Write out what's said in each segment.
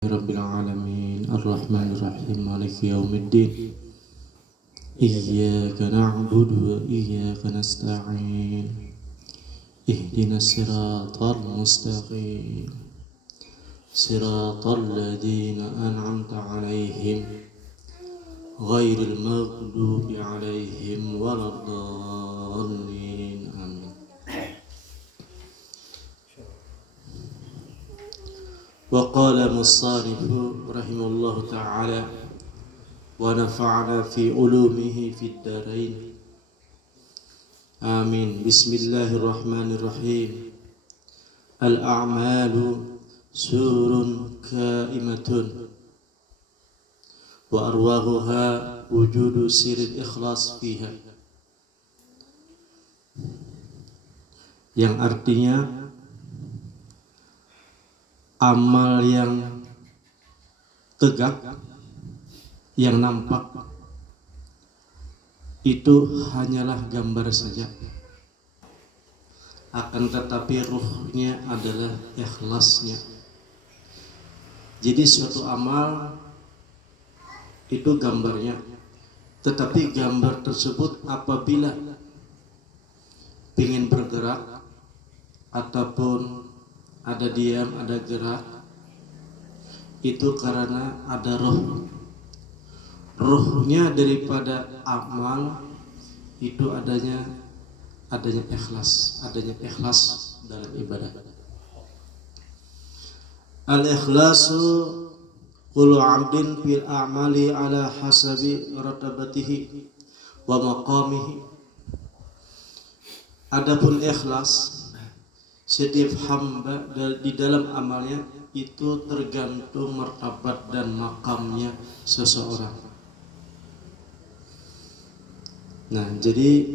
رب العالمين الرحمن الرحيم مالك يوم الدين إياك نعبد وإياك نستعين اهدنا الصراط المستقيم صراط الذين أنعمت عليهم غير المغضوب عليهم ولا الضالين آمين. وقال مصنف رحمه الله تعالى ونفعنا في علومه في الدارين آمين. بسم الله الرحمن الرحيم. الأعمال سور كائمة وأرواحها وجود سر الإخلاص فيها, yang artinya amal yang tegak, yang nampak itu hanyalah gambar saja, akan tetapi ruhnya adalah ikhlasnya. Jadi suatu amal itu gambarnya, tetapi gambar tersebut apabila ingin bergerak ataupun ada diam, ada gerak, itu karena ada rohnya daripada amal itu adanya ikhlas, dalam ibadah. Al-ikhlasu kullu 'abdin fil a'mali ala hasabi ratabatihi wa maqamihi. Adapun ikhlas, setiap hamba di dalam amalnya itu tergantung martabat dan makamnya seseorang. Nah, jadi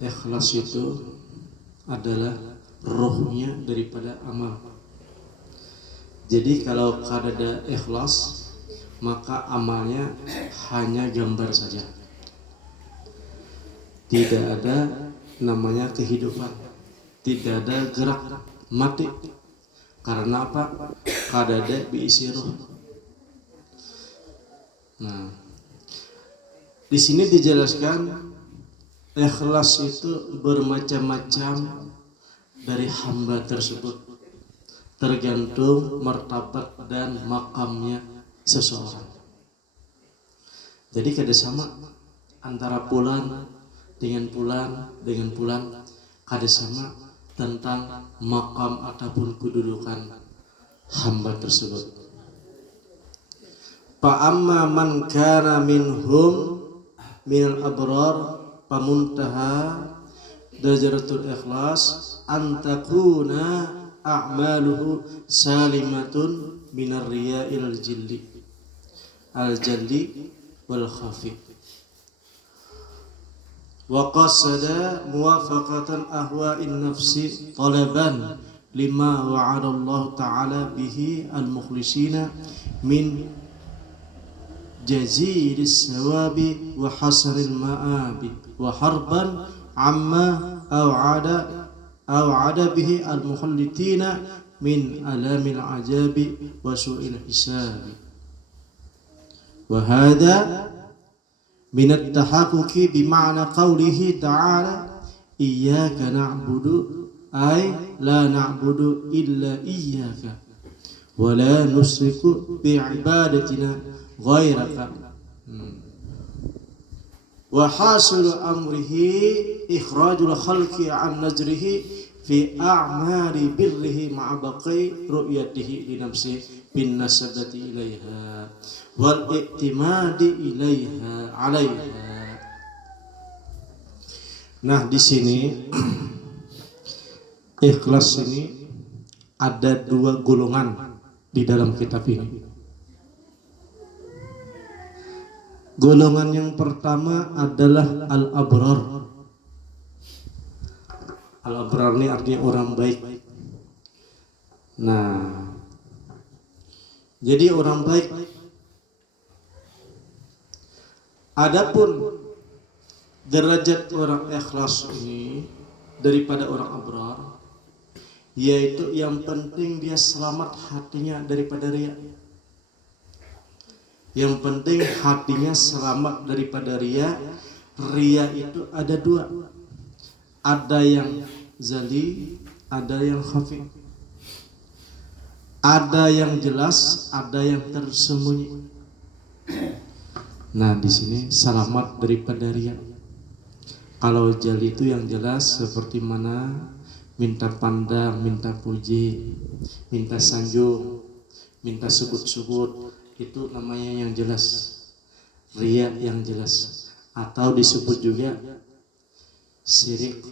ikhlas itu adalah rohnya daripada amal. Jadi kalau ada ikhlas, maka amalnya hanya gambar saja. Tidak ada namanya kehidupan, tidak ada gerak, mati. Karena apa? Kadada biisi roh. Nah, di sini dijelaskan ikhlas itu bermacam-macam dari hamba tersebut, tergantung martabat dan makamnya seseorang. Jadi kada sama antara fulan dengan fulan, kada sama tentang makam ataupun kedudukan hamba tersebut. Fa amma man kana minhum minal abrar pamuntaha darajatul ikhlas antakuna a'maluhu salimatun minar riya'il al-jalli wal khafi wa qasada muwafaqatan ahwa'in nafsi talaban lima wa'ada Allah ta'ala bihi al-mukhlisina min jaziris sawabi wa hasaril ma'abi wa harban amma aw'ada bihi al-mukhallitina min alamil ajabi wa su'il hisabi. Wa hadha min at-tahaqquqi bi ma'na qawlihi ta'ala iyyaka na'budu ay la na'budu illa iyyaka wa la nusriku bi ibadatina ghairaka. Wa hasilu amrihi ikhrajul khalqi an najrihi fi a'mali birrihi ma'a baqi ru'yatihi li nafsihi bin nasabati ilaiha wal i'timadi ilaiha 'alaiha. Nah, di sini ikhlas ini ada dua golongan di dalam kitab ini. Golongan yang pertama adalah al-abrar. Al-abrar ini artinya orang baik. Nah, jadi orang baik. Adapun derajat orang ikhlas ini daripada orang abrar, yaitu yang penting dia selamat hatinya daripada riya. Yang penting hatinya selamat daripada ria. Ria itu ada dua, ada yang zali, ada yang khafi, ada yang jelas, ada yang tersembunyi. Nah, di sini selamat daripada ria. Kalau jali itu yang jelas, seperti mana minta pandang, minta puji, minta sanjung, minta sebut-sebut, itu namanya yang jelas, ria yang jelas. Atau disebut juga syirik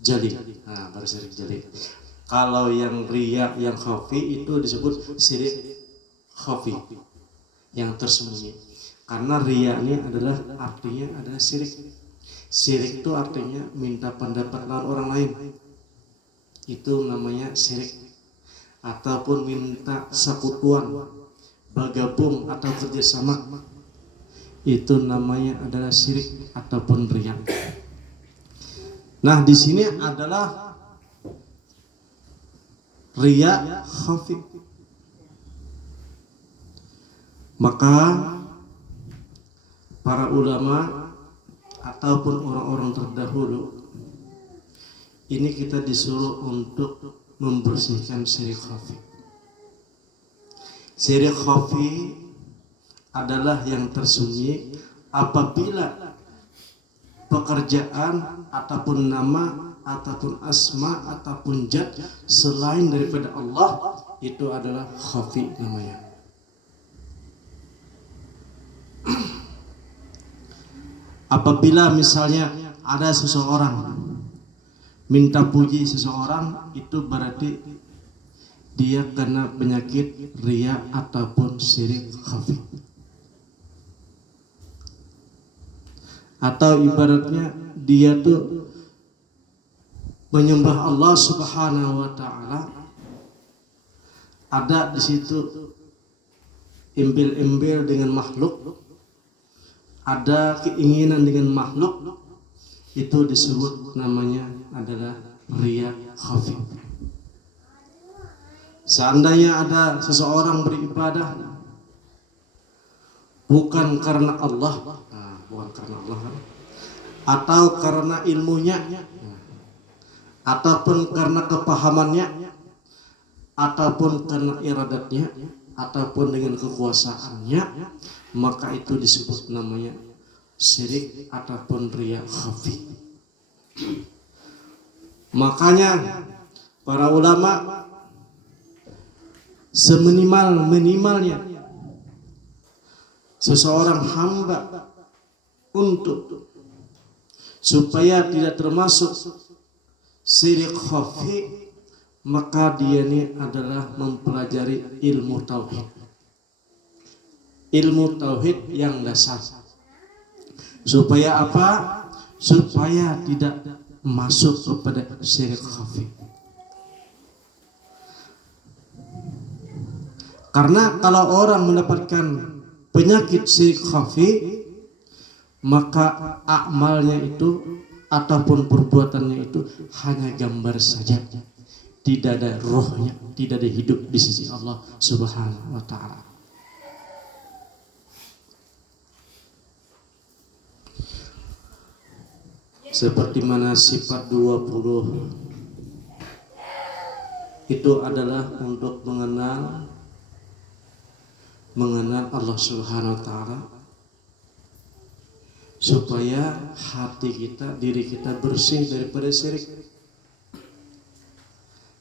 jali. Nah, baru syirik jali. Kalau yang ria yang khafi itu disebut syirik khafi, yang tersembunyi. Karena ria ini adalah artinya adalah syirik. Syirik itu artinya minta pendapat lawan orang lain. Itu namanya syirik. Ataupun minta sekutuan, bergabung atau kerjasama. Itu namanya adalah syirik ataupun ria. Nah, di sini adalah ria khafi. Maka para ulama ataupun orang-orang terdahulu ini kita disuruh untuk membersihkan syirik khafi. Syirik khafi adalah yang tersembunyi apabila pekerjaan ataupun nama ataupun asma ataupun zat selain daripada Allah itu adalah khafi namanya. Apabila misalnya ada seseorang minta puji seseorang, itu berarti dia kena penyakit ria ataupun syirik khafi. Atau ibaratnya dia tuh menyembah Allah Subhanahu wa taala, ada di situ embel-embel dengan makhluk, ada keinginan dengan makhluk, itu disebut namanya adalah ria khafi. Seandainya ada seseorang beribadah bukan karena Allah, bukan karena Allah, atau karena ilmunya, ataupun karena kepahamannya, ataupun karena iradatnya, ataupun dengan kekuasaannya, maka itu disebut namanya syirik ataupun ria khafi. Makanya para ulama seminimal-minimalnya seseorang hamba untuk supaya tidak termasuk syirik khafi, maka dia ini adalah mempelajari ilmu tauhid. Ilmu tauhid yang dasar. Supaya apa? Supaya tidak masuk kepada syirik khafi. Karena kalau orang mendapatkan penyakit syirik khafi, maka amalnya itu ataupun perbuatannya itu hanya gambar saja. Tidak ada rohnya, tidak ada hidup di sisi Allah Subhanahu wa taala. Seperti mana sifat 20 itu adalah untuk mengenal Allah Subhanahu wa taala, supaya hati kita, diri kita bersih daripada syirik.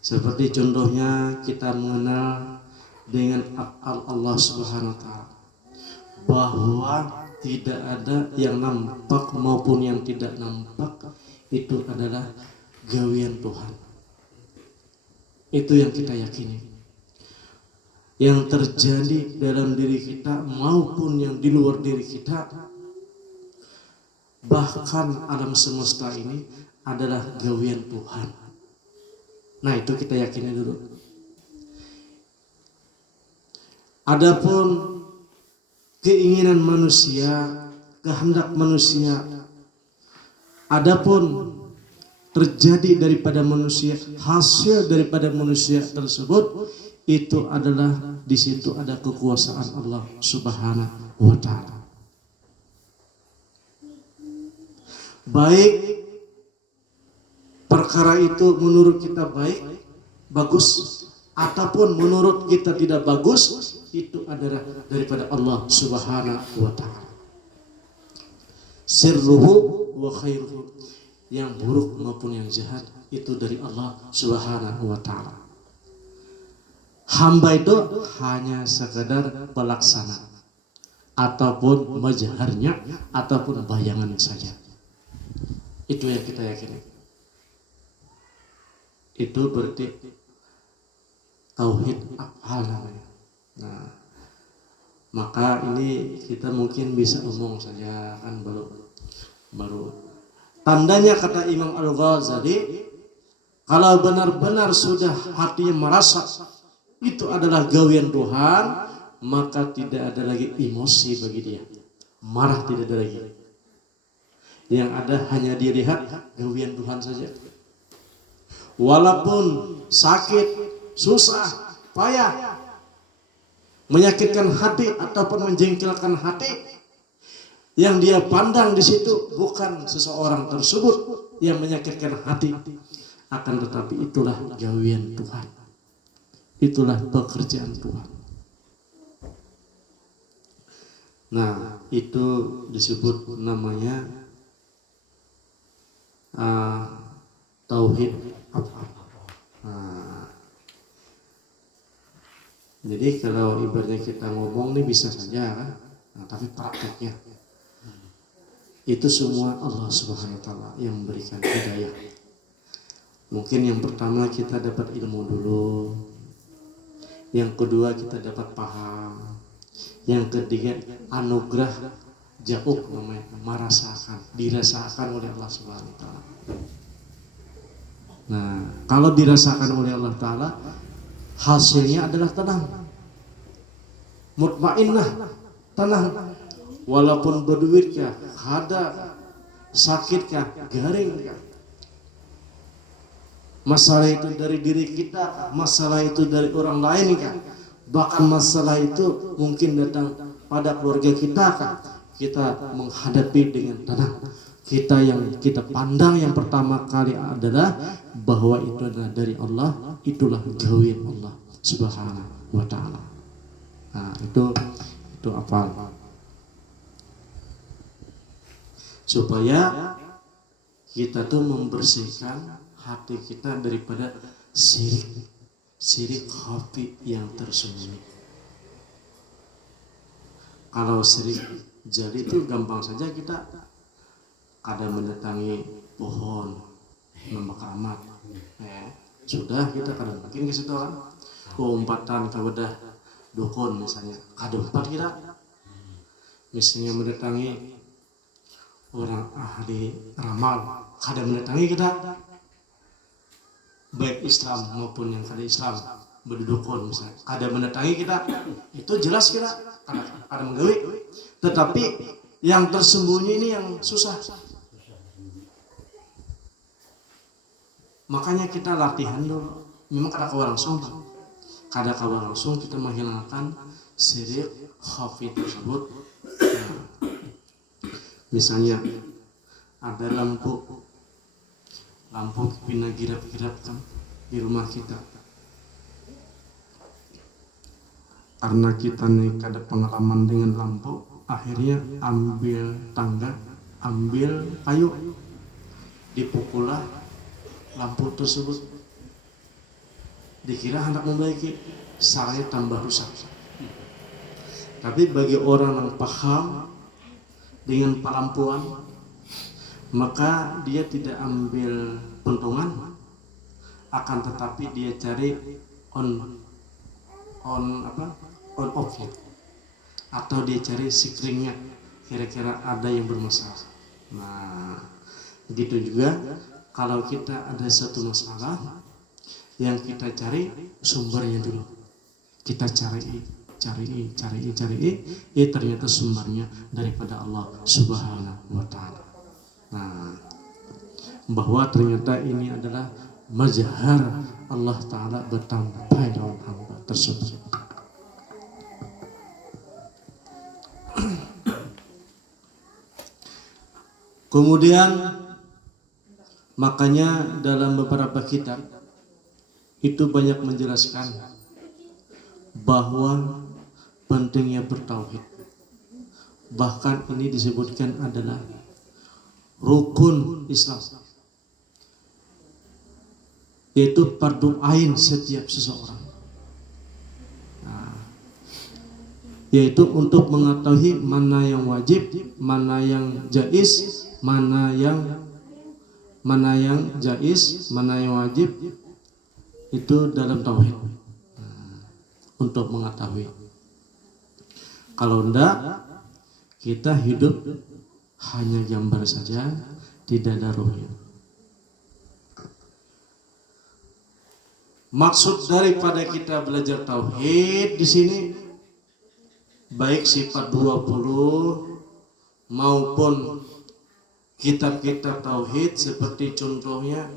Seperti contohnya kita mengenal dengan Allah Subhanahu wa taala, bahwa tidak ada yang nampak maupun yang tidak nampak, itu adalah gawian Tuhan. Itu yang kita yakini. Yang terjadi dalam diri kita maupun yang di luar diri kita, bahkan alam semesta ini adalah gawian Tuhan. Nah, itu kita yakini dulu. Adapun keinginan manusia, kehendak manusia, adapun terjadi daripada manusia, hasil daripada manusia tersebut, itu adalah di situ ada kekuasaan Allah Subhanahu wa taala. Baik perkara itu menurut kita baik, bagus, ataupun menurut kita tidak bagus, itu adalah daripada Allah Subhanahu wa taala. Sirruhu wa khairuhu, yang buruk maupun yang jahat itu dari Allah Subhanahu wa taala. Hamba itu hanya sekedar pelaksana ataupun majaharnya ataupun bayangan saja. Itu yang kita yakini. Itu berarti tauhid af'al namanya. Nah, maka ini kita mungkin bisa omong saja kan baru tandanya kata Imam Al-Ghazali, kalau benar-benar sudah hatinya merasa itu adalah gawian Tuhan, maka tidak ada lagi emosi bagi dia, marah tidak ada lagi. Yang ada hanya dilihat gawian Tuhan saja. Walaupun sakit, susah, payah, menyakitkan hati ataupun menjengkelkan hati, yang dia pandang di situ bukan seseorang tersebut yang menyakitkan hati, akan tetapi itulah gawian Tuhan, itulah pekerjaan Tuhan. Nah, itu disebut namanya tauhid af'al. Jadi kalau ibaratnya kita ngomong nih bisa saja kan, tapi prakteknya itu semua Allah Subhanahu wa taala yang memberikan hidayah. Mungkin yang pertama kita dapat ilmu dulu, yang kedua kita dapat paham, yang ketiga anugerah jauh namanya, dirasakan oleh Allah Subhanahu wa taala. Nah, kalau dirasakan oleh Allah taala, hasilnya adalah tenang, mutmainnah, tenang. Walaupun berduit kah, ada sakit kah, garing kah, masalah itu dari diri kita, masalah itu dari orang lain kah, bahkan masalah itu mungkin datang pada keluarga kita kah, kita menghadapi dengan tenang. Kita pandang yang pertama kali adalah bahwa itu adalah dari Allah, itulah gawian Allah Subhanahu wa taala. Nah, itu apa? Supaya kita tuh membersihkan hati kita daripada syirik khafi yang tersembunyi. Kalau syirik jali itu gampang saja, kita kadang mendatangi pohon nama keramat, sudah kita kadang makin ke situ kan, umpatan kepada dukun misalnya, kadang empat kita misalnya mendatangi orang ahli ramal, kadang mendatangi kita baik Islam maupun yang kada Islam berdukun misalnya, kadang mendatangi kita, itu jelas kita kadang menggawi, tetapi yang tersembunyi ini yang susah. Makanya kita latihan dulu. Memang kadang langsung kita menghilangkan syirik khafi tersebut. Misalnya ada lampu pina girap-girap kan di rumah kita. Karena kita nih ada pengalaman dengan lampu, akhirnya ambil tangga, ambil kayu, dipukullah lampu tersebut. Dikira hendak membaiki, saranya tambah rusak. Tapi bagi orang yang paham dengan pelampuan, maka dia tidak ambil pentungan, akan tetapi dia cari on off, atau dia cari sikringnya, kira-kira ada yang bermasalah. Nah, begitu juga kalau kita ada satu masalah, yang kita cari sumbernya dulu, kita cari, ternyata sumbernya daripada Allah Subhanahu wa taala. Nah, bahwa ternyata ini adalah mazhar Allah taala bertambah dalam hamba tersebut. Kemudian makanya dalam beberapa kitab itu banyak menjelaskan bahwa pentingnya bertauhid. Bahkan ini disebutkan adalah rukun Islam, yaitu fardu ain setiap seseorang. Yaitu untuk mengetahui mana yang wajib, mana yang jaiz, mana yang jaiz, mana yang wajib, itu dalam tauhid. Untuk mengetahui. Kalau enggak, kita hidup hanya gambar saja, tidak ada ruhnya. Maksud daripada kita belajar tauhid di sini, baik sifat 20 maupun kitab-kitab tauhid seperti contohnya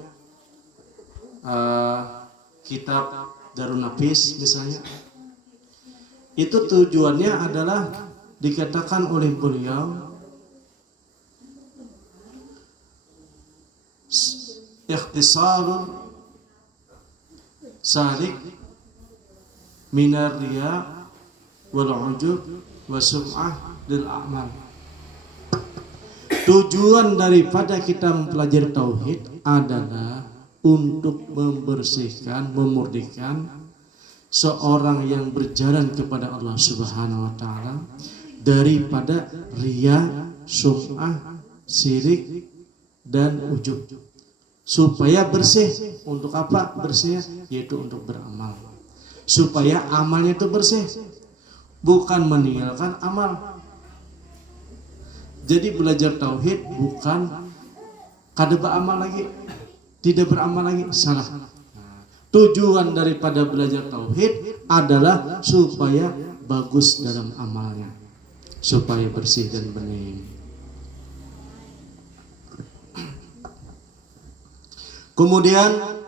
kitab Darun Nafis misalnya, itu tujuannya adalah dikatakan oleh beliau ikhtisarul salik minar riya wal ujub wa sum'ah lil a'mal. Tujuan daripada kita mempelajari tauhid adalah untuk membersihkan, memurnikan seorang yang berjalan kepada Allah Subhanahu wa taala daripada riya, sum'ah, syirik dan ujub. Supaya bersih. Untuk apa bersih? Yaitu untuk beramal. Supaya amalnya itu bersih. Bukan meninggalkan amal. Jadi belajar tauhid bukan kada beramal lagi, tidak beramal lagi, salah. Tujuan daripada belajar tauhid adalah supaya bagus dalam amalnya, supaya bersih dan bening. Kemudian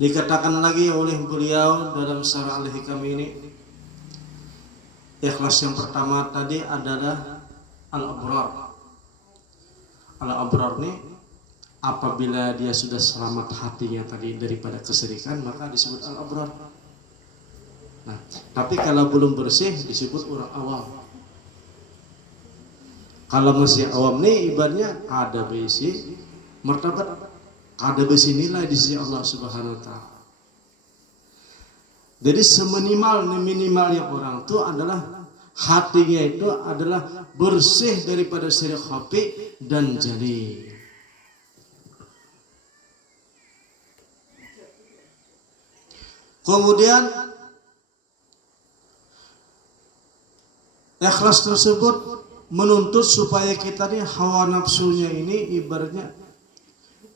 dikatakan lagi oleh beliau dalam Syarah Al-Hikam ini, ikhlas yang pertama tadi adalah al-abrar. Al-abrar ini apabila dia sudah selamat hatinya tadi daripada kesyirikan, maka disebut al-abrar. Nah, tapi kalau belum bersih disebut orang awam. Kalau masih awam nih ibaratnya ada besi martabat, ada besi nilai di sisi Allah Subhanahu wa taala. Jadi seminimalnya orang itu adalah hatinya itu adalah bersih daripada syirik khafi dan jali. Kemudian ikhlas tersebut menuntut supaya kita nih hawa nafsunya ini ibaratnya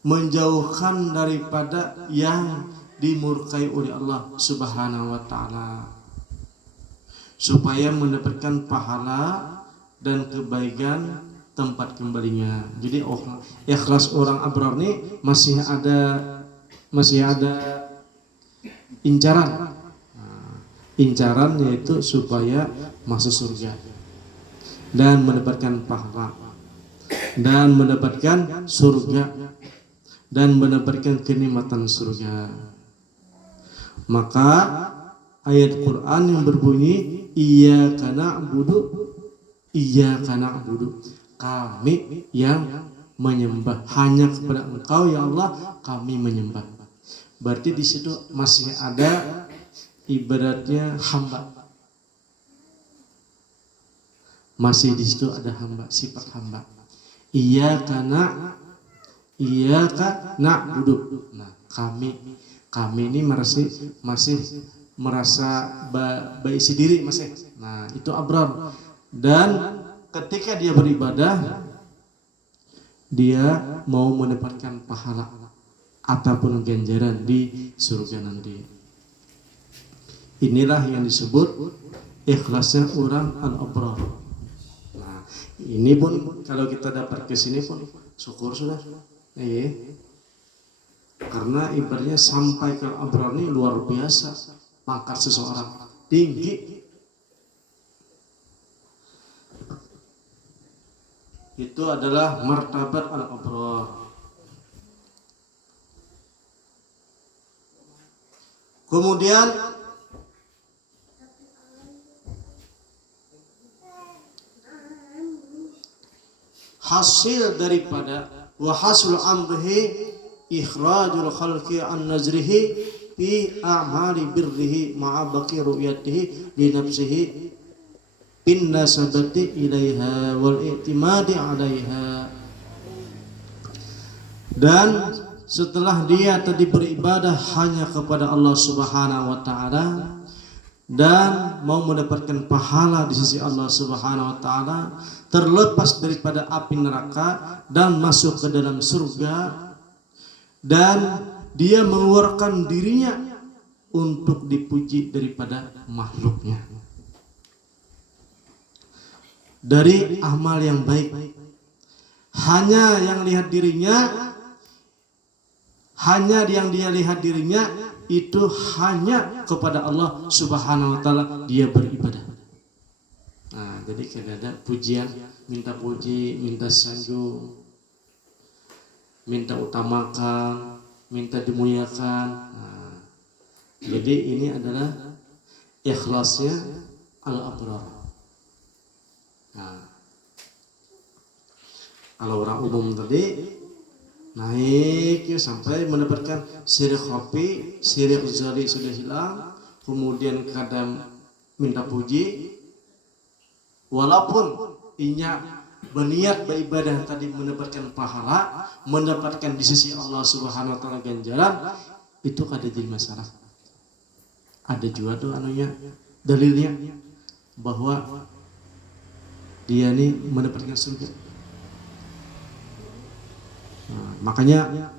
menjauhkan daripada yang dimurkai oleh Allah Subhanahu wa taala, supaya mendapatkan pahala dan kebaikan tempat kembalinya. Jadi ikhlas orang abrar ini masih ada incaran. Incaran yaitu supaya masuk surga dan mendapatkan pahala dan mendapatkan surga dan mendapatkan kenikmatan surga. Maka ayat Quran yang berbunyi iyyaka na'budu, kami yang menyembah, hanya kepada Engkau ya Allah kami menyembah. Berarti di situ masih ada ibaratnya hamba. Masih di situ ada hamba, sifat hamba. Iyyaka na'budu. Nah, kami ini masih merasa berisi diri masih. Nah, itu abrar. Dan ketika dia beribadah, dia mau mendapatkan pahala ataupun ganjaran di surga nanti. Inilah yang disebut ikhlasnya orang al-abrar. Nah, ini pun kalau kita dapat ke sini pun syukur sudah. Karena ibaratnya sampai ke abrar ini luar biasa pangkat seseorang tinggi. Itu adalah martabat al-abrar. Kemudian hasil daripada wa hasul amrihi ikhrajul khalqi an nazrihi fi a'mali birrihi ma'a baqi ru'yatihi li nafsihi bin nasabati ilaiha wal i'timadi 'alaiha. Dan setelah dia tadi beribadah hanya kepada Allah Subhanahu wa taala dan mau mendapatkan pahala di sisi Allah Subhanahu wa taala, terlepas daripada api neraka dan masuk ke dalam surga, dan dia mengeluarkan dirinya untuk dipuji daripada makhluknya dari amal yang baik. Hanya yang lihat dirinya, hanya yang dia lihat dirinya itu hanya kepada Allah Subhanahu wa taala dia beribadah. Nah, jadi kada ada pujian, minta puji, minta sanjung, minta utamakan, minta dimuliakan. Nah, jadi ini adalah ikhlasnya al-abrar. Nah, kalau orang umum tadi naik ya, sampai mendapatkan syirik khafi, syirik zali sudah hilang, kemudian kadang minta puji, walaupun inya berniat beribadah tadi mendapatkan pahala, mendapatkan di sisi Allah Subhanahu wa taala ganjaran, itu kada jadi masalah. Ada juga tuh anunya dalilnya bahwa dia ini mendapatkan surga. Nah, makanya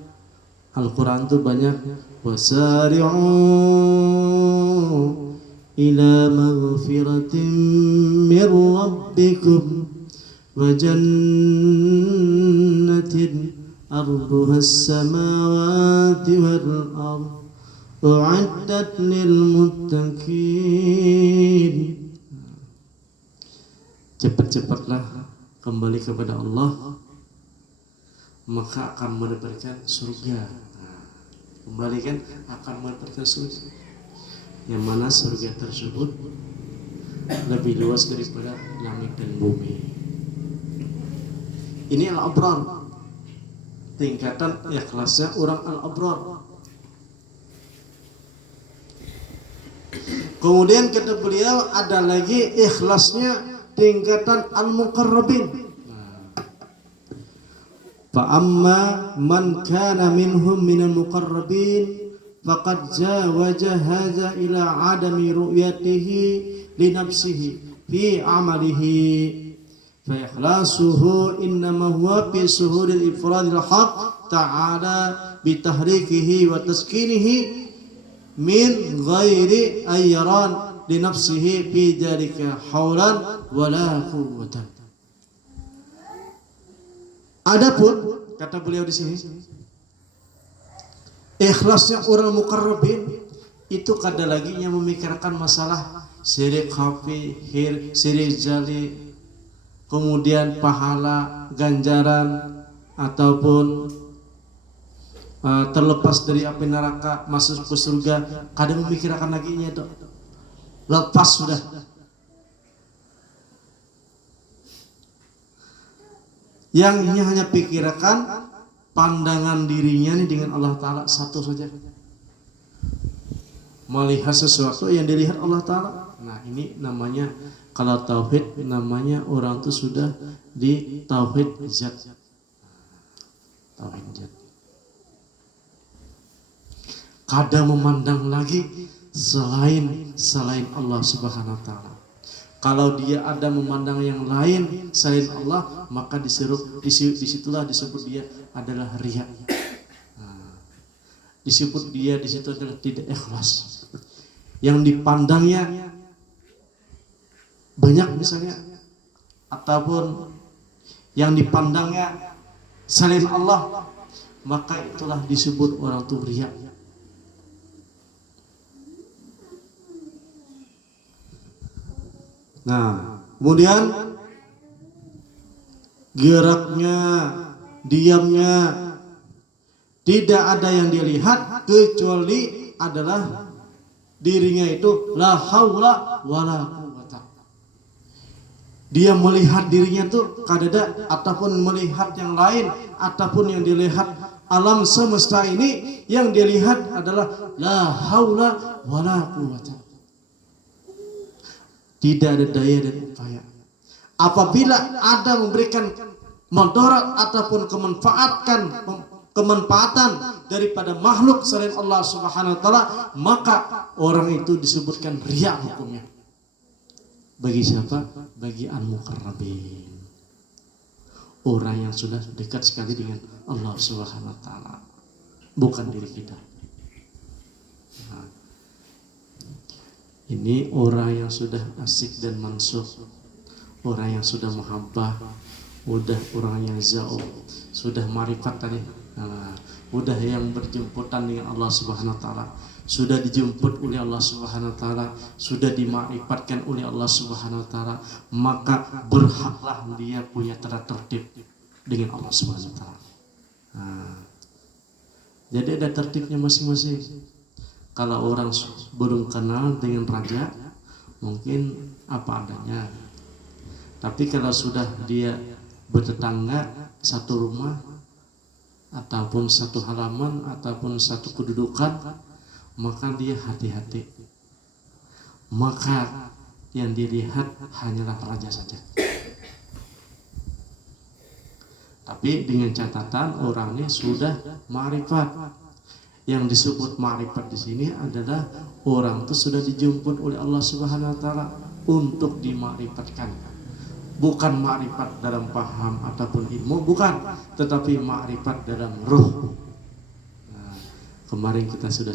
Al-Quran itu banyak wasari'u ila maghfiratin min rabbikum wa jannatin arduha as-samawati wal ardh u'iddat lil muttaqin. Cepat-cepatlah kembali kepada Allah, maka akan mendapatkan surga. Nah, kembali kan akan mendapatkan surga, yang mana surga tersebut lebih luas daripada langit dan bumi. Ini al-abrar, tingkatan ikhlasnya orang al-abrar. Kemudian kata beliau ada lagi ikhlasnya tingkatan al-muqarrabin. Fa'amma man kana minhum minal muqarrabin faqad jawaza hadza ila adami ru'yatihi li nafsihi fi amalihi fa ikhlasuhu innama huwa fi suhuril ifradil haqq ta'ala bi tahrikihi wa taskinihi min ghairi ayran li nafsihi fi dzalika haulan wala quwwatan. Adapun kata beliau di sini, ikhlasnya orang muqarrabin itu kada lagi yang memikirkan masalah syirik khafi, syirik jali, kemudian pahala, ganjaran, ataupun terlepas dari api neraka, masuk ke surga. Kada memikirkan lagi itu, lepas sudah. Yang ini hanya pikirkan pandangan dirinya nih dengan Allah Ta'ala satu saja, melihat sesuatu yang dilihat Allah Ta'ala. Nah ini namanya, kalau tauhid namanya orang itu sudah di tauhid zat. Tauhid zat, kada memandang lagi selain Allah Subhanahu wa Ta'ala. Kalau dia ada memandang yang lain selain Allah, maka disitulah disebut dia adalah riya. Nah, disebut dia di situ adalah tidak ikhlas. Yang dipandangnya banyak misalnya, ataupun yang dipandangnya selain Allah, maka itulah disebut orang itu riya. Nah, kemudian geraknya, diamnya, tidak ada yang dilihat kecuali adalah dirinya itu la haula wala quwata. Dia melihat dirinya tuh kadada ataupun melihat yang lain ataupun yang dilihat alam semesta ini, yang dilihat adalah la haula wala quwata. Tidak ada daya dan upaya. Apabila ada memberikan mudarat ataupun kemanfaatan daripada makhluk selain Allah Subhanahu wa taala, maka orang itu disebutkan riya hukumnya. Bagi siapa? Bagi al-muqarrabin. Orang yang sudah dekat sekali dengan Allah Subhanahu wa taala, bukan diri kita. Nah, ini orang yang sudah asik dan mansuk, orang yang sudah muhabbah, udah orang yang jauh, sudah marifat tadi, udah yang berjemputan dengan Allah Subhanahu wa taala, sudah dijemput oleh Allah Subhanahu wa taala, sudah dimarifatkan oleh Allah Subhanahu wa taala, maka berhaklah dia punya tata tertib dengan Allah Subhanahu wa taala. Jadi ada tertibnya masing-masing. Kalau orang belum kenal dengan raja, mungkin apa adanya. Tapi kalau sudah dia bertetangga satu rumah ataupun satu halaman ataupun satu kedudukan, maka dia hati-hati. Maka yang dilihat hanyalah raja saja. Tapi dengan catatan orangnya sudah ma'rifat. Yang disebut ma'rifat di sini adalah orang itu sudah dijemput oleh Allah Subhanahu wa taala untuk dima'rifatkan. Bukan ma'rifat dalam paham ataupun ilmu, bukan, tetapi ma'rifat dalam ruh. Nah, kemarin kita sudah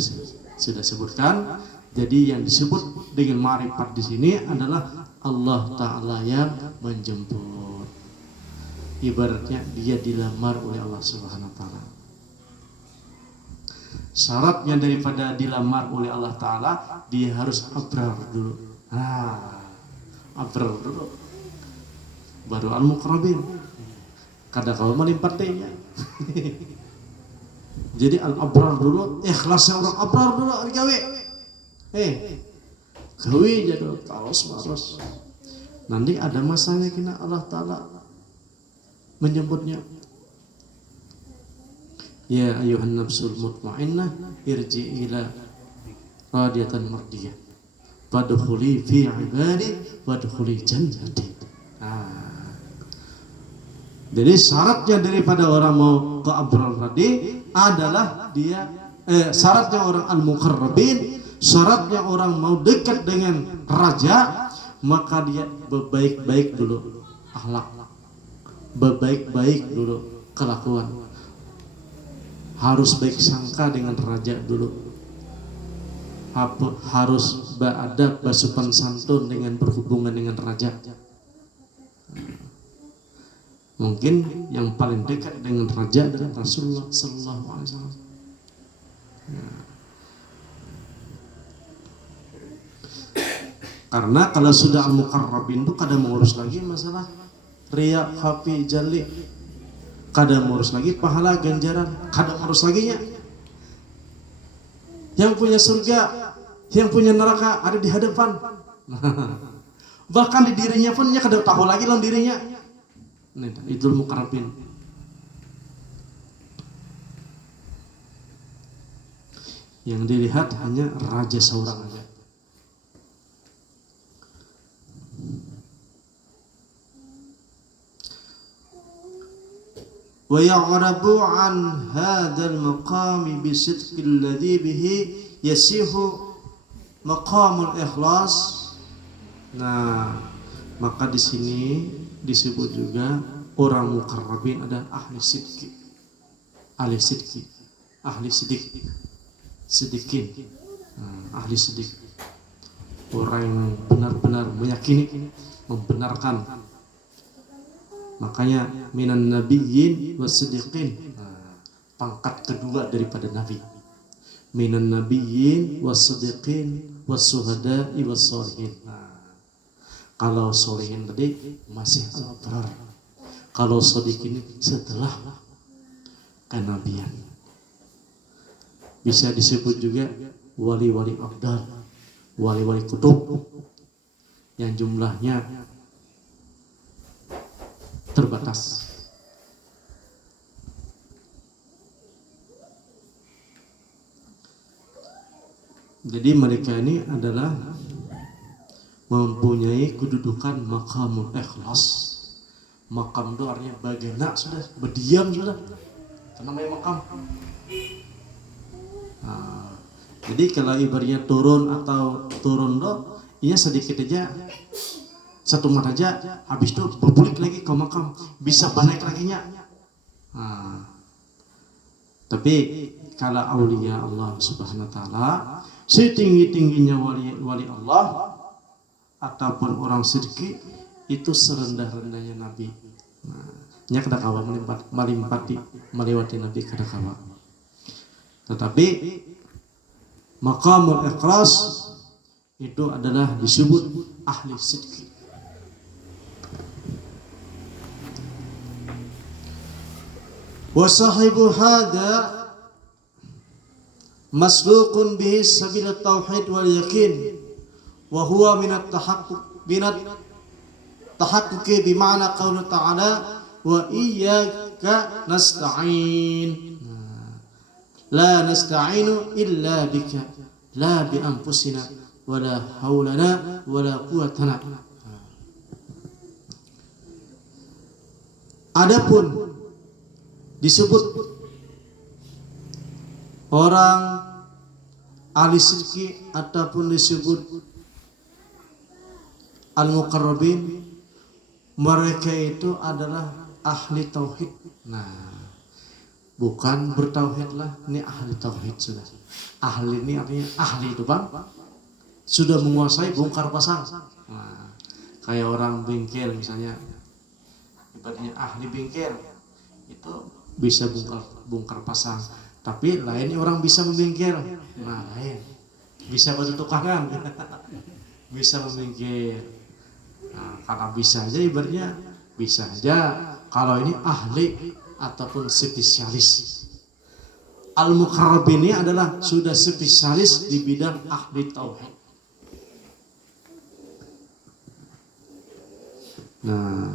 sebutkan. Jadi yang disebut dengan ma'rifat di sini adalah Allah Ta'ala yang menjemput. Ibaratnya dia dilamar oleh Allah Subhanahu wa taala. Syaratnya daripada dilamar oleh Allah Ta'ala, dia harus abrar dulu. Abrar dulu, baru al-muqarrabin. Kadang kalau melimpat tehnya. Jadi al-abrar dulu, ikhlasnya orang abrar dulu gawe. Gawe jadul terus. Nanti ada masanya kena Allah Ta'ala menjemputnya. Ya ayuhan nafsul mutmainnah irji ila radiyatan mardiyah fadkhuli fi ibadi wadkhuli jannati. Jadi syaratnya daripada orang mau ke abrar tadi adalah dia syaratnya orang al-muqarrabin, syaratnya orang mau dekat dengan raja, maka dia berbaik-baik dulu akhlak, berbaik-baik dulu kelakuan. Harus baik sangka dengan raja dulu, harus beradab, bersopan santun dengan berhubungan dengan raja. Mungkin yang paling dekat dengan raja adalah Rasulullah Sallallahu Alaihi Wasallam. Karena kalau sudah al-muqarrabin itu kadang mengurus lagi masalah riya, khafi, jali, kadang mengurus lagi pahala ganjaran, kadang mengurus laginya. Yang punya surga, yang punya neraka ada di hadapan. Bahkan di dirinya pun dia kadang tahu lagi dalam dirinya. Nah, itu muqarrabin. Yang dilihat hanya raja seorang aja. Wa ya'rabu an hadzal maqami bi sidqil ladzi bihi yasihu maqamul ikhlas. Nah, maka di sini disebut juga orang muqarrabin adalah ahli sidqi. Ahli sidqi, ahli sidik, sidikin, ahli sidik. Orang yang benar-benar meyakini, membenarkan. Makanya minan nabiyyin was-siddiqin, pangkat kedua daripada nabi. Minan nabiyyin was-siddiqin was-syuhada'i was-sholihin. Kalau sholihin tadi masih al-abrar. Kalau sodik ini setelah kenabian. Bisa disebut juga wali-wali abdal, wali-wali kutub yang jumlahnya terbatas. Jadi mereka ini adalah mempunyai kedudukan maqamul ikhlas. Makam itu artinya bagaimana sudah berdiam sudah, itu namanya makam. Nah, jadi kalau ibaratnya turun do, iya sedikit aja, satu mat aja, habis itu berbulik lagi ke makam, bisa balik lagi nya. Nah, tapi kalau aulia Allah Subhanahu Wa Taala, setinggi tingginya wali Allah ataupun orang siddiq, itu serendah-rendahnya Nabi. Nah, nya kada kawa melewati Nabi kada kawa. Tetapi maqamul ikhlas itu adalah disebut ahli sidq. Wa sahibu hadza masluqun bihi sabil tauhid wal yakin wa huwa min at-tahaqquq tahaqquqi bi ma'na qaul ta'ala wa iyyaka nasta'in. La nasta'inu illa bika la bi anfusina wala haulana wala quwwatana. Adapun disebut orang ahli sidqi ataupun disebut al-muqarrabin, mereka itu adalah ahli tauhid. Nah, bukan bertauhid lah, ini ahli tauhid sudah. Ahli ini artinya ahli itu bang, sudah menguasai bongkar pasang. Nah, kayak orang bengkel misalnya, ibaratnya ahli bengkel itu bisa bongkar pasang. Tapi lainnya orang bisa membengkel, nah lain bisa batu tukangan, bisa membengkel. Nah, karena bisa aja ibaratnya bisa aja. Kalau ini ahli ataupun spesialis. Al-muqarrab ini adalah sudah spesialis di bidang ahli tauhid. Nah,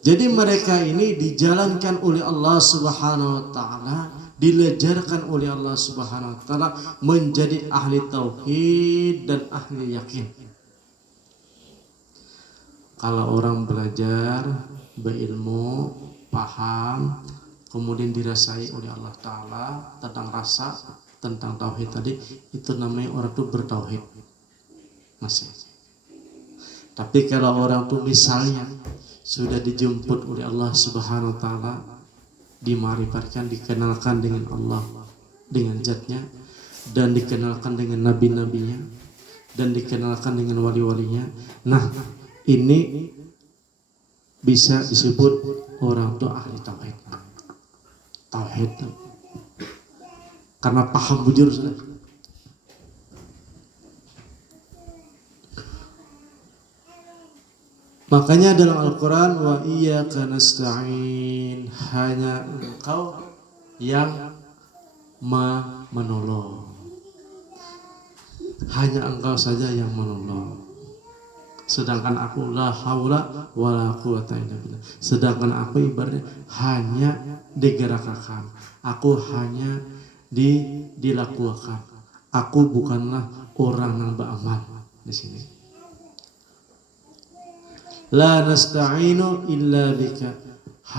jadi mereka ini dijalankan oleh Allah Subhanahu Wa Taala, dilejarkan oleh Allah Subhanahu Wa Taala menjadi ahli tauhid dan ahli yakin. Kalau orang belajar, berilmu, paham, kemudian dirasai oleh Allah Ta'ala tentang rasa, tentang tauhid tadi, itu namanya orang itu bertauhid. Masih. Tapi kalau orang itu misalnya sudah dijemput oleh Allah Subhanahu Wa Ta'ala, dimarifatkan, dikenalkan dengan Allah, dengan zatnya, dan dikenalkan dengan nabi-nabinya, dan dikenalkan dengan wali-walinya. Nah, ini bisa disebut orang itu ahli tauhid. Tauhid karena paham bujur sudah. Makanya dalam Al-Quran wa iyyaka nasta'in, hanya engkau yang menolong, hanya engkau saja yang menolong. Sedangkan aku la haula wala quwata illa billah. Sedangkan aku ibaratnya hanya digerakkan, aku hanya dilakukan. Aku bukanlah orang yang beramal di sini. La nasta'inu illa bika,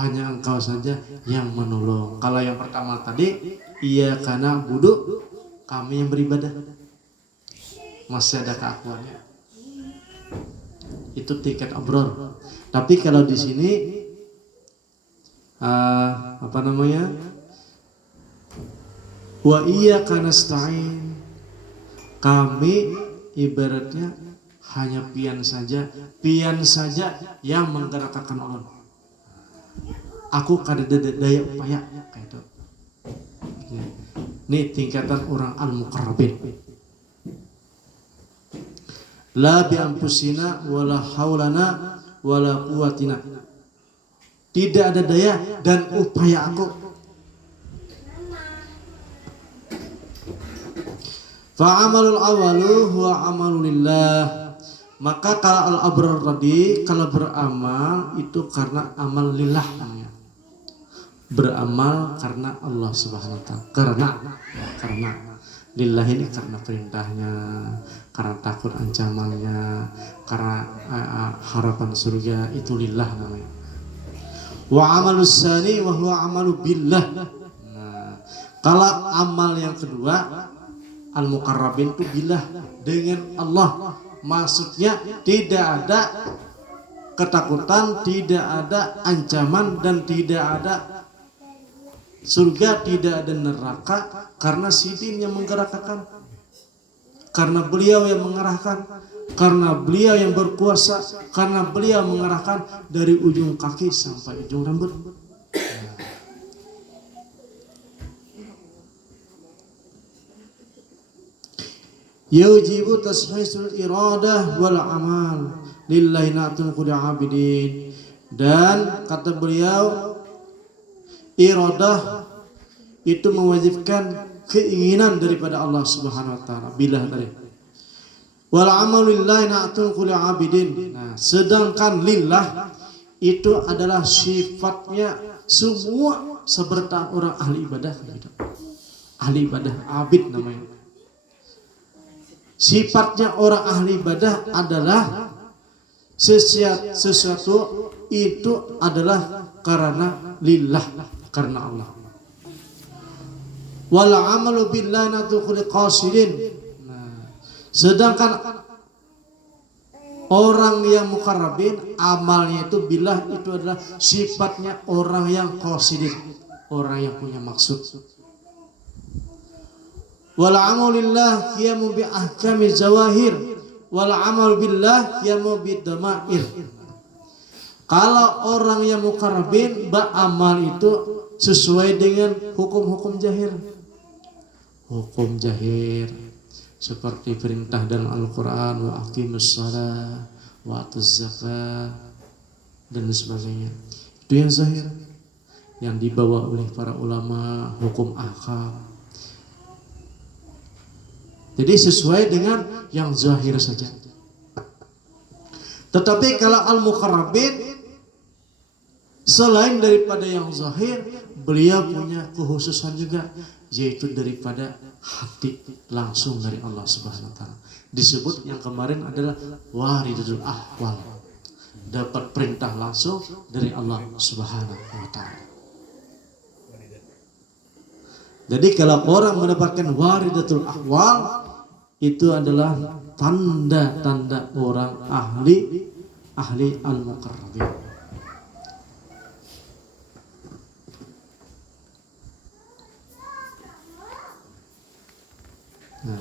hanya engkau saja yang menolong. Kalau yang pertama tadi, iya karena buduk kami yang beribadah, masih ada keakuannya. Itu tiket abror. Tapi kalau di sini wa iyyaka nasta'in, kami ibaratnya hanya pian saja yang menggerakkan ulun. Aku kada daya upaya kayak itu. Ini tingkatan orang al-muqarrabin. La bi anfusina wala haulana wala quwwatina. Tidak ada daya dan upaya aku. Fa amalul awalu huwa amalulillah. Maka kalau al-abrar tadi, kalau beramal itu karena amal lillah namanya. Beramal karena Allah Subhanahu wa taala. Karena lillah ini karena perintahnya, karena takut ancamannya, karena harapan surga, itu lillah namanya. Wa amalus sani wa huwa amalu billah. Nah, kalau amal yang kedua al-muqarrabin itu billah, dengan Allah. Maksudnya tidak ada ketakutan, tidak ada ancaman, dan tidak ada surga, tidak ada neraka, karena sidin yang menggerakkan, karena beliau yang mengarahkan, karena beliau yang berkuasa, karena beliau mengarahkan dari ujung kaki sampai ujung rambut. Yujibu tashisul iradah wal amal lillahi na'tul qul abidin. Dan kata beliau, iradah itu mewajibkan keinginan daripada Allah Subhanahu wa taala, billah tadi. Wal amalu lillahi na'tul qul abidin. Nah, sedangkan lillah itu adalah sifatnya semua seperti orang ahli ibadah gitu. Ahli ibadah, abid namanya. Sifatnya orang ahli ibadah adalah sesuatu itu adalah karena lillah, karena Allah. Wal amalu billahi na'tul qasidin. Nah, sedangkan orang yang muqarrabin amalnya itu billah, itu adalah sifatnya orang yang qasidin, orang yang punya maksud. Wal amalillah qiyamu bi ahkami zawahir wal amal billah qiyamu bi damair. Kalau orang yang muqarrabin beramal itu sesuai dengan hukum-hukum zahir. Hukum zahir seperti perintah dalam Al-Qur'an, wa aqimus shalah wa atuz zakah dan sebagainya. Itu yang zahir, yang dibawa oleh para ulama, hukum ahkam. Jadi sesuai dengan yang zahir saja. Tetapi kalau al-muqarrabin, selain daripada yang zahir, beliau punya kekhususan juga, yaitu daripada hati langsung dari Allah Subhanahu wa taala. Disebut yang kemarin adalah waridatul ahwal, dapat perintah langsung dari Allah Subhanahu wa taala. Jadi kalau orang mendapatkan waridatul ahwal, itu adalah tanda-tanda orang ahli al-muqarrabin. Nah,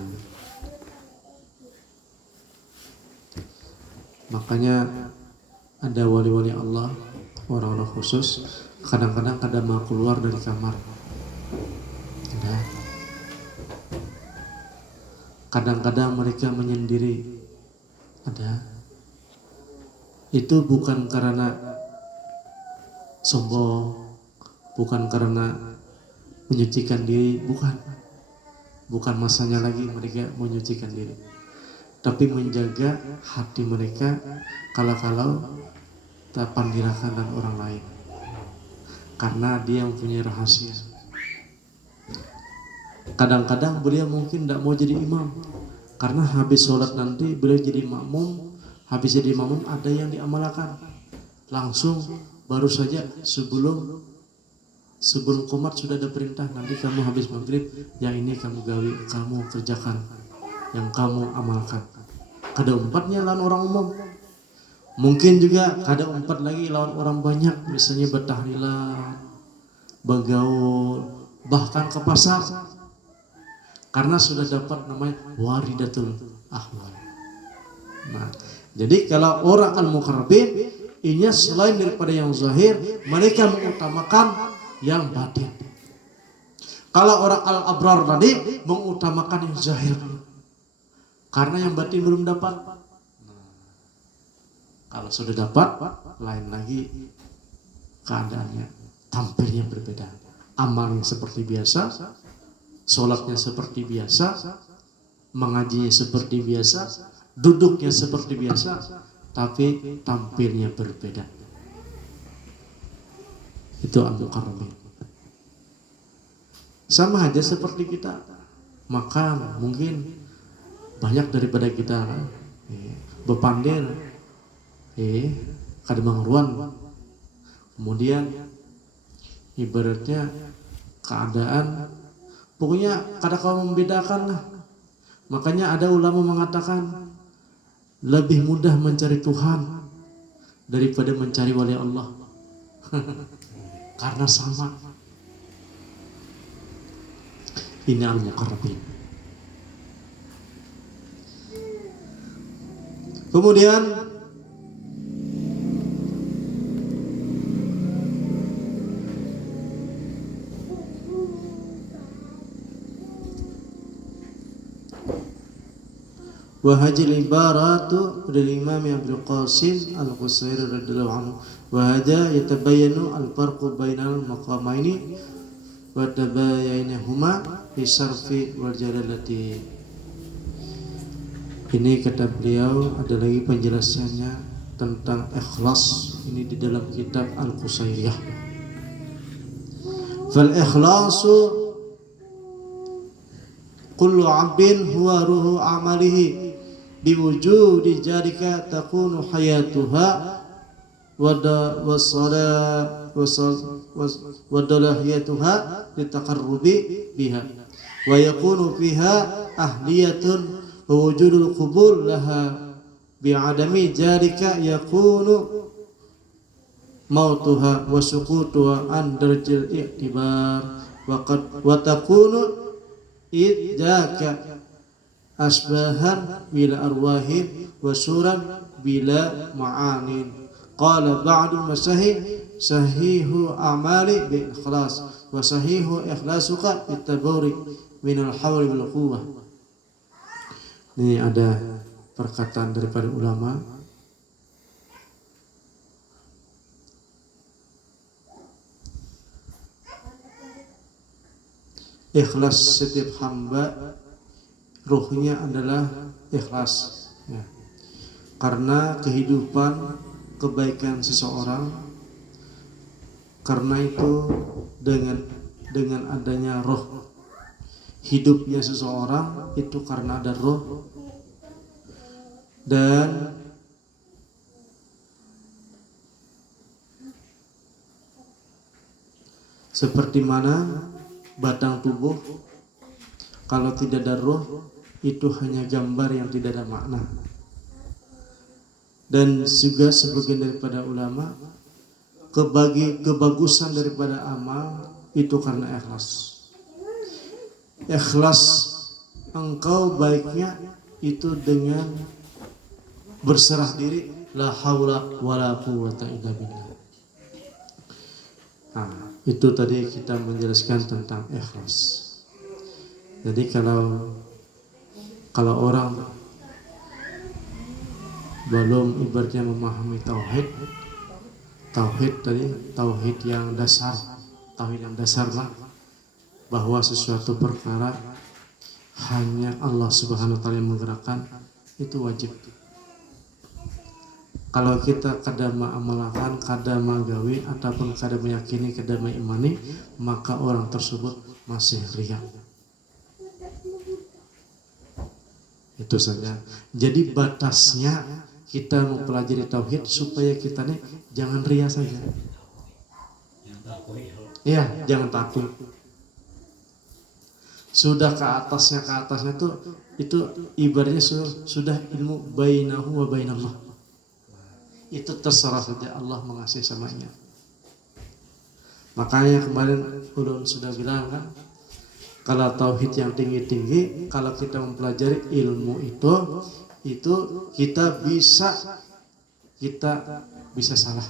makanya ada wali-wali Allah, orang-orang khusus, kadang-kadang mau keluar dari kamar. Nah, kadang-kadang mereka menyendiri. Ada. Itu bukan karena sombong, bukan karena menyucikan diri, bukan. Bukan masanya lagi mereka menyucikan diri, tapi menjaga hati mereka kalau tak panggilkan dan orang lain, karena dia mempunyai rahasia. Kadang-kadang beliau mungkin tidak mau jadi imam, karena habis sholat nanti beliau jadi makmum. Habis jadi makmum ada yang diamalkan langsung, baru saja sebelum qomat sudah ada perintah, nanti kamu habis maghrib yang ini kamu gawi, kamu kerjakan, yang kamu amalkan. Kada umpatnya lawan orang umum, mungkin juga kada umpat lagi lawan orang banyak, misalnya bertahlilan, bergaul, bahkan ke pasar, karena sudah dapat namanya waridatul ahwal. Nah, jadi kalau orang al-muqarrabin, ini selain daripada yang zahir, mereka mengutamakan yang batin. Kalau orang al-abrar tadi mengutamakan yang zahir, karena yang batin belum dapat. Kalau sudah dapat, lain lagi keadaannya, tampilnya berbeda. Amalnya seperti biasa, sholatnya seperti biasa, mengajinya seperti biasa, duduknya seperti biasa, tapi tampilnya berbeda. Itu al-muqarrabin. Sama aja seperti kita makan, mungkin banyak daripada kita bepandir kada mangruan, kemudian ibaratnya keadaan pokoknya kada kau membedakan lah. Makanya ada ulama mengatakan lebih mudah mencari Tuhan daripada mencari wali Allah. Karena sama. Ini al-muqarrabin. Kemudian wa hadhihi al-ibaratu dari Imam Abdul Qasim Al-Qusairi radhiyallahu anhu wa hadha yatabayyanu al-farqu bainal maqamaini wa tabayyunahuma fi sarfi wal jalalati. Ini kata beliau, ada lagi penjelasannya tentang ikhlas ini di dalam kitab Al-Qusairiyah. Fal ikhlasu kullu 'abdin huwa ruhu amalihi biwujudi jalika takunu hayatuha wadalahiyatuha litaqarrubi biha wa yakunu fiha ahliyatun wa wujudul qubul laha bi'adami jalika yakunu mautuha wa suqutuha an darajil i'tibar wa takunu idzaka asbahan bila arwahin wa suran bila ma'anin. Qala ba'du masahih sahihu amali bi ikhlas wa sahihu ikhlasuka bitabawri minal hawli wal quwwah. Ini ada perkataan daripada ulama. Ikhlas setiap hamba ruhnya adalah ikhlas ya. Karena kehidupan kebaikan seseorang, karena itu dengan adanya roh hidupnya seseorang itu karena ada roh, dan seperti mana batang tubuh kalau tidak ada roh itu hanya gambar yang tidak ada makna. Dan juga sebagian daripada ulama kebagusan daripada amal itu karena ikhlas. Ikhlas engkau baiknya itu dengan berserah diri, la haula wala quwwata illa billah. Nah, itu tadi kita menjelaskan tentang ikhlas. Jadi kalau orang belum ibaratnya memahami tauhid tadi, tauhid yang dasar lah, bahwa sesuatu perkara hanya Allah Subhanahu wa taala yang menggerakkan, itu wajib. Kalau kita kada mengamalkan, kada menggawe ataupun kada meyakini, kada mengimani, maka orang tersebut masih riya. Itu saja. Jadi batasnya kita mempelajari tauhid supaya kita nih jangan riya saja. Iya, jangan takut. Sudah ke atasnya tuh itu ibaratnya sudah ilmu bainahu wa bainallah. Itu terserah saja Allah mengasihi samanya. Makanya kemarin ulun sudah bilang kan, kalau tauhid yang tinggi-tinggi, kalau kita mempelajari ilmu itu kita bisa salah.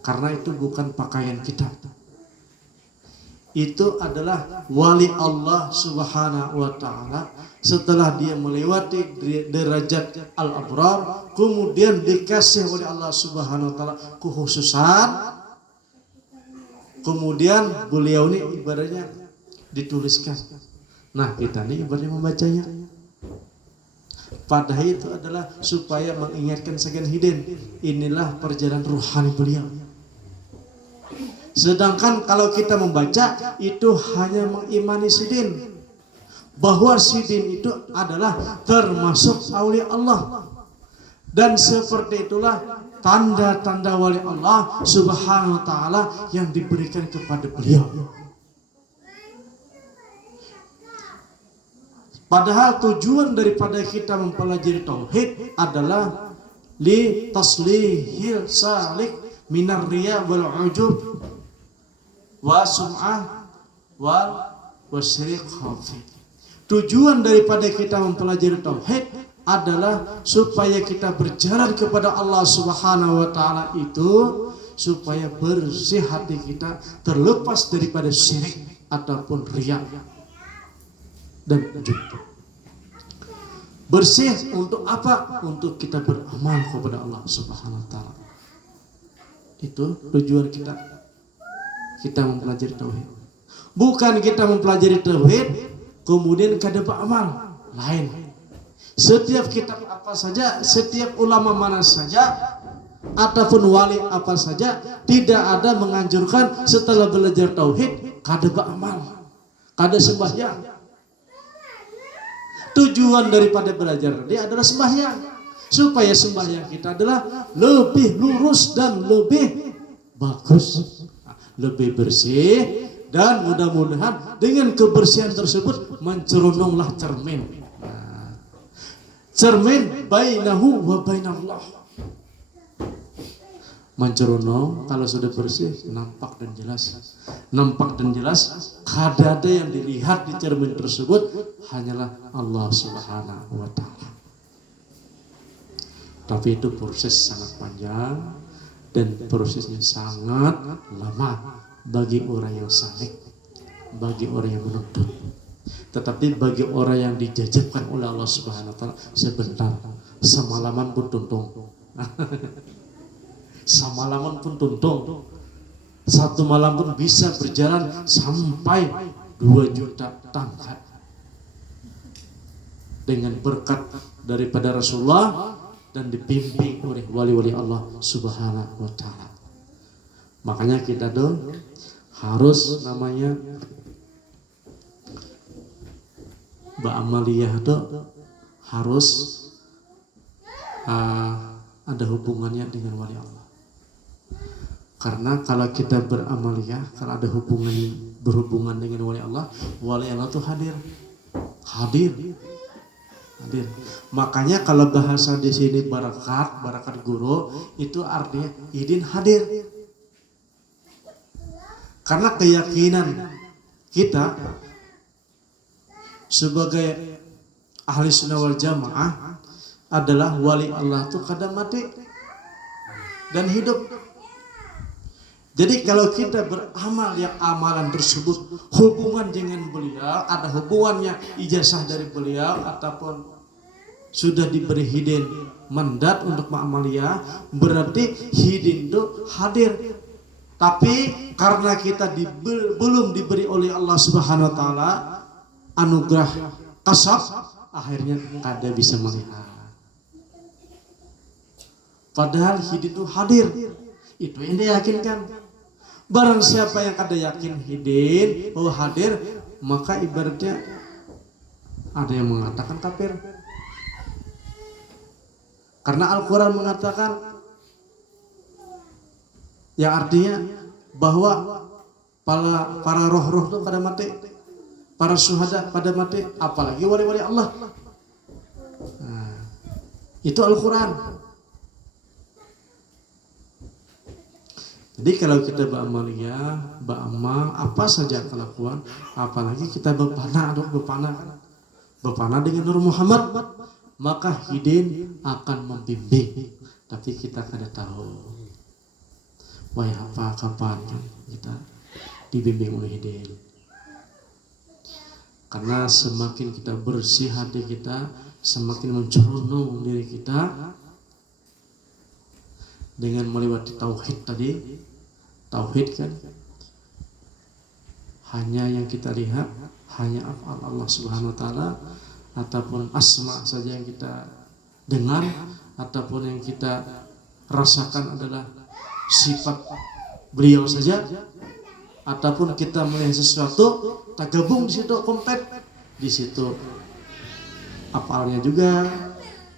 Karena itu bukan pakaian kita. itu adalah wali Allah Subhanahu wa taala. Setelah dia melewati derajat al-abrar, kemudian dikasih oleh Allah Subhanahu wa taala kekhususan, kemudian beliau ini ibaratnya dituliskan. Nah, kita ini ibaratnya membacanya. Padahal itu adalah supaya mengingatkan Sagan Hidin, inilah perjalanan ruhani beliau. Sedangkan kalau kita membaca itu hanya mengimani Sidin, bahwa Sidin itu adalah termasuk aulia Allah. Dan seperti itulah tanda-tanda wali Allah Subhanahu wa taala yang diberikan kepada beliau. Padahal tujuan daripada kita mempelajari tauhid adalah li taslihil salik minar riya wal ujub wa sum'ah wal wasyriq khafi. Tujuan daripada kita mempelajari tauhid adalah supaya kita berjalan kepada Allah Subhanahu wa taala itu, supaya bersih hati kita, terlepas daripada syirik ataupun riya dan ujub. Bersih untuk apa? Untuk kita beramal kepada Allah Subhanahu wa taala. Itu tujuan kita mempelajari tauhid. Bukan kita mempelajari tauhid kemudian kada beramal. Lain. Setiap kitab apa saja, setiap ulama mana saja, ataupun wali apa saja, tidak ada menganjurkan setelah belajar tauhid kada beramal, kada sembahyang. Tujuan daripada belajar dia adalah sembahyang, supaya sembahyang kita adalah lebih lurus dan lebih bagus, lebih bersih, dan mudah-mudahan dengan kebersihan tersebut mencerununglah cermin. Cermin bainahu wa bainallah. Mencerunung kalau sudah bersih, nampak dan jelas. Nampak dan jelas, kada ada yang dilihat di cermin tersebut, hanyalah Allah Subhanahu wa taala. Tapi itu proses sangat panjang dan prosesnya sangat lama bagi orang yang saleh, bagi orang yang menuntut. Tetapi bagi orang yang dijajabkan oleh Allah Subhanahu wa taala, sebentar, semalaman pun tuntung. Semalaman pun tuntung. Satu malam pun bisa berjalan sampai 2 juta tangkat. Dengan berkat daripada Rasulullah dan dibimbing oleh wali-wali Allah Subhanahu wa taala. Makanya kita tuh harus namanya ba'amaliyah tuh harus ada hubungannya dengan wali Allah. Karena kalau kita beramaliyah, kalau ada berhubungan dengan wali Allah itu hadir. Makanya kalau bahasa di sini barakat guru itu artinya idin hadir. Karena keyakinan kita sebagai ahli sunnah wal jamaah adalah wali Allah itu kadang mati dan hidup. Jadi kalau kita beramal yang amalan tersebut hubungan dengan beliau, ada hubungannya ijazah dari beliau ataupun sudah diberi hidin mandat untuk ma'amaliyah, berarti hidin itu hadir. Tapi karena kita belum diberi oleh Allah Subhanahu wa taala anugerah kasab, akhirnya kada bisa melihat. Padahal hidin itu hadir. Itu yang dia yakinkan. Barang siapa yang kada yakin hidin bahwa hadir, maka ibaratnya ada yang mengatakan kafir. Karena Al-Quran mengatakan yang artinya bahwa para roh-roh itu pada mati, para syuhada pada mati, apalagi wali-wali Allah. Nah, itu Al-Quran. Jadi kalau kita beramaliyah, beramal apa saja kelakuan, apalagi kita berpanah dengan Nur Muhammad, maka hidin akan membimbing. Tapi kita kada tahu, wah apa kapan kita dibimbing oleh hidin. Karena semakin kita bersih hati kita, semakin mencerunung diri kita dengan melewati tauhid tadi. Tauhid kan hanya yang kita lihat hanya af'al Allah Subhanahu wa taala, ataupun asma saja yang kita dengar, ataupun yang kita rasakan adalah sifat beliau saja, ataupun kita melihat sesuatu tak gabung di situ komplit, di situ af'alnya juga,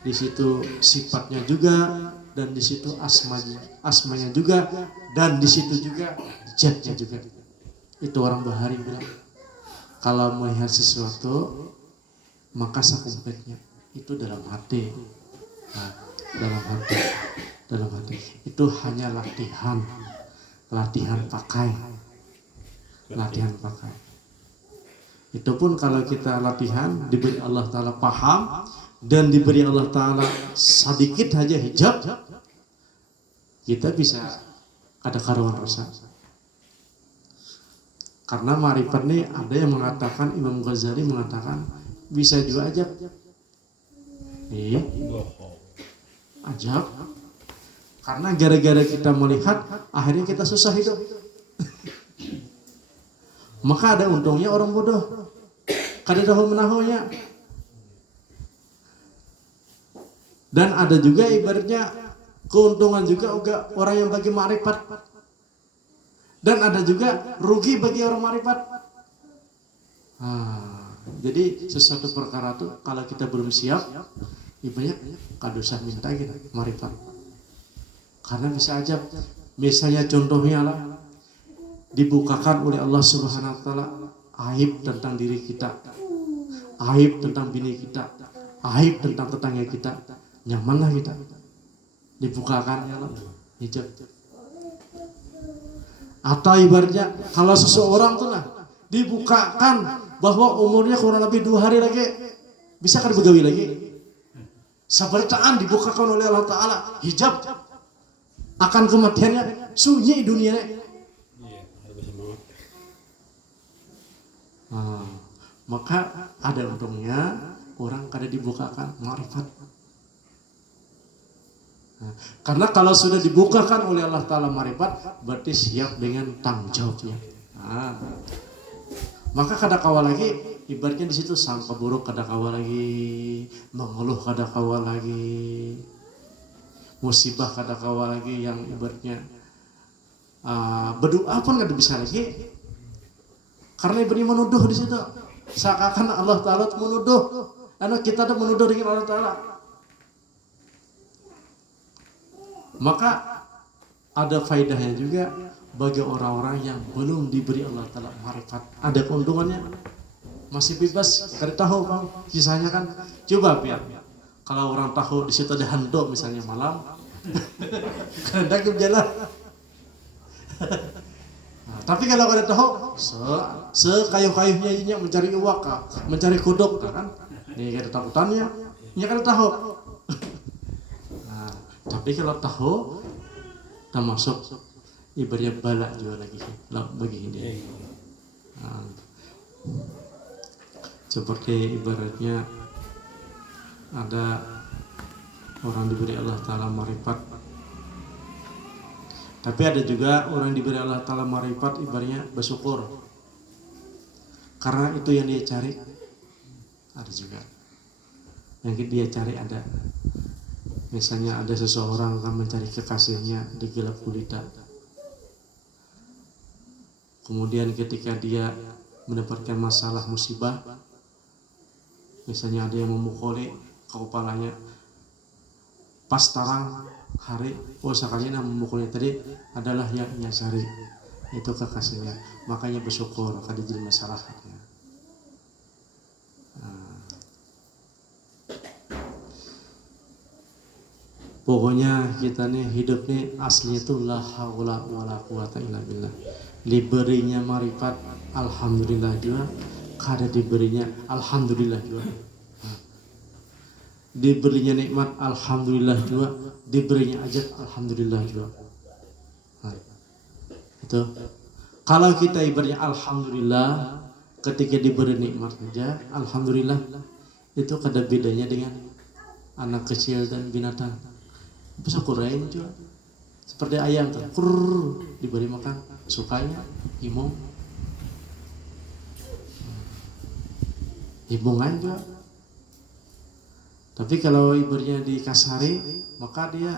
di situ sifatnya juga, dan di situ asmanya juga, dan di situ juga zatnya juga. Itu orang Bahari bilang, kalau melihat sesuatu maka sakompletnya itu dalam hati. Nah, dalam hati itu hanya latihan pakai. Itu pun kalau kita latihan diberi Allah Ta'ala paham dan diberi Allah Ta'ala sedikit saja hijab, kita bisa ada karuan rasa. Karena ma'rifat ini ada yang mengatakan, Imam Ghazali mengatakan bisa juga ajab. Ajab. Karena gara-gara kita melihat, akhirnya kita susah hidup. Maka ada untungnya orang bodoh. Kada tahu menahunya. Dan ada juga ibaratnya keuntungan juga orang yang bagi ma'rifat. Dan ada juga rugi bagi orang ma'rifat. Jadi sesuatu perkara itu kalau kita belum siap, ibaratnya kada usah minta gitu ma'rifat. Karena bisa aja, misalnya contohnya lah, dibukakan oleh Allah Subhanahu wa taala aib tentang diri kita, aib tentang bini kita, aib tentang tetangga kita, nyamanlah kita. Dibukakan ya Allah, hijab. Atau ibaratnya kalau seseorang tuh dibukakan bahwa umurnya kurang lebih 2 hari lagi bisa kan begawi lagi. Sabartaan dibukakan oleh Allah Ta'ala hijab akan kematiannya, sunyi dunia. Maka ada untungnya orang kada dibukakan ma'rifat. Karena kalau sudah dibukakan oleh Allah Ta'ala ma'rifat, berarti siap dengan tanggung jawabnya. Maka kada kawal lagi, ibaratnya di situ sangka buruk kada kawal lagi, mengeluh kada kawal lagi, musibah kada kawal lagi, yang ibaratnya berdoa pun kada bisa lagi. Karena ibaratnya menuduh di situ, seakan Allah Ta'ala menuduh, karena kita ada menuduh dengan Allah Ta'ala. Maka ada faedahnya juga bagi orang-orang yang belum diberi Allah Ta'ala ma'rifat. Ada keuntungannya, masih bebas, kada tahu bang. Kisahnya kan, coba biar kalau orang tahu di situ ada hantu misalnya malam, kada jalan. Tapi kalau kada tahu, sekayu-kayunya mencari uak, mencari kodok kan, ini kada takutannya, ini kada tahu. Tapi kalau tahu, termasuk ibaratnya bala juga lagi bagi ini. Seperti ibaratnya ada orang diberi Allah Ta'ala ma'rifat, tapi ada juga orang diberi Allah Ta'ala ma'rifat ibaratnya bersyukur karena itu yang dia cari. Ada juga yang dia cari ada. Misalnya ada seseorang akan mencari kekasihnya di gelap gulita. Kemudian ketika dia mendapatkan masalah musibah, misalnya ada yang memukuli ke kepalanya, pas tarang hari, sekalinya yang memukulnya tadi adalah yang nyasari, itu kekasihnya. Makanya bersyukur, kada jadi masalahnya. Pokoknya kita nih hidup nih aslinya itu la haula wala quwata illa billah. Diberinya ma'rifat alhamdulillah juga, kada diberinya alhamdulillah juga. Diberinya nikmat alhamdulillah juga, diberinya ajab alhamdulillah juga. Itu kalau kita ibaratnya alhamdulillah, ketika diberi nikmat saja, alhamdulillah, itu ada bedanya dengan anak kecil dan binatang. Bisa kurain juga. Seperti ayam tuh, diberi makan, sukanya, himung aja. Tapi kalau ibaratnya dikasari, maka dia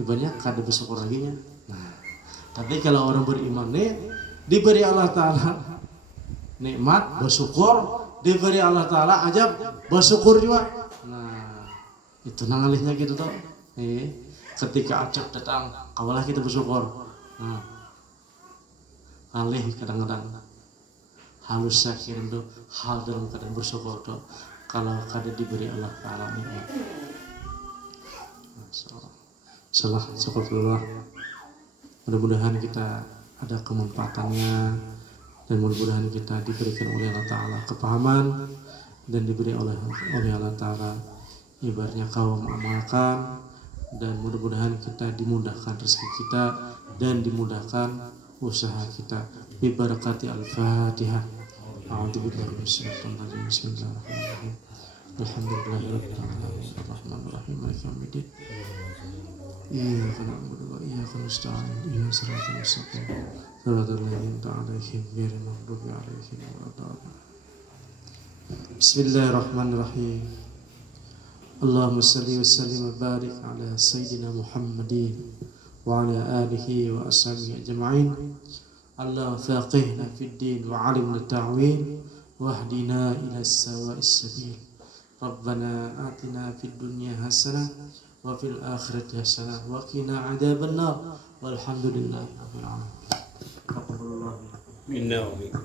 ibaratnya kada bersyukur lagi nya. Nah, tapi kalau orang beriman nih, diberi Allah Ta'ala nikmat, bersyukur, diberi Allah Ta'ala ajab, bersyukur juga. Nah, itu nangalihnya gitu tuh. Ketika ajab datang, kawalah kita bersyukur. Nah, alih kadang-kadang halus sakit itu hal dalam keadaan bersyukur tuh. Kalau kada diberi Allah Ta'ala nikmat. Salah syukur dulu. Mudah-mudahan kita ada kemanfaatannya dan mudah-mudahan kita diberikan oleh Allah Ta'ala kepahaman dan diberi oleh Allah Ta'ala ibaratnya kaum amalkan, dan mudah-mudahan kita dimudahkan rezeki kita dan dimudahkan usaha kita. Bi barakati al-Fatihah. A'udzubillahi minasyaitonir rajim. Bismillahirrahmanirrahim. Alhamdulillahirabbil alamin. Arrahmanirrahim. Maliki yaumiddin. Iyyaka na'budu wa iyyaka nasta'in. Ihdinas siratal mustaqim. Shiratal ladzina an'amta 'alaihim ghairil maghdubi 'alaihim waladdallin. Bismillahirrahmanirrahim. Allahumma shalli wa sallim wa barik ala sayyidina Muhammadin wa ala alihi wa ashabihi ajma'in. Allah faqihna fid din wa 'allimna ta'wil wahdina ila sawa'is sabil. Rabbana atina fid dunya hasanah wa fil akhirati hasanah wa qina adzabannar. Walhamdulillahi rabbil alamin. Minna wa minkum.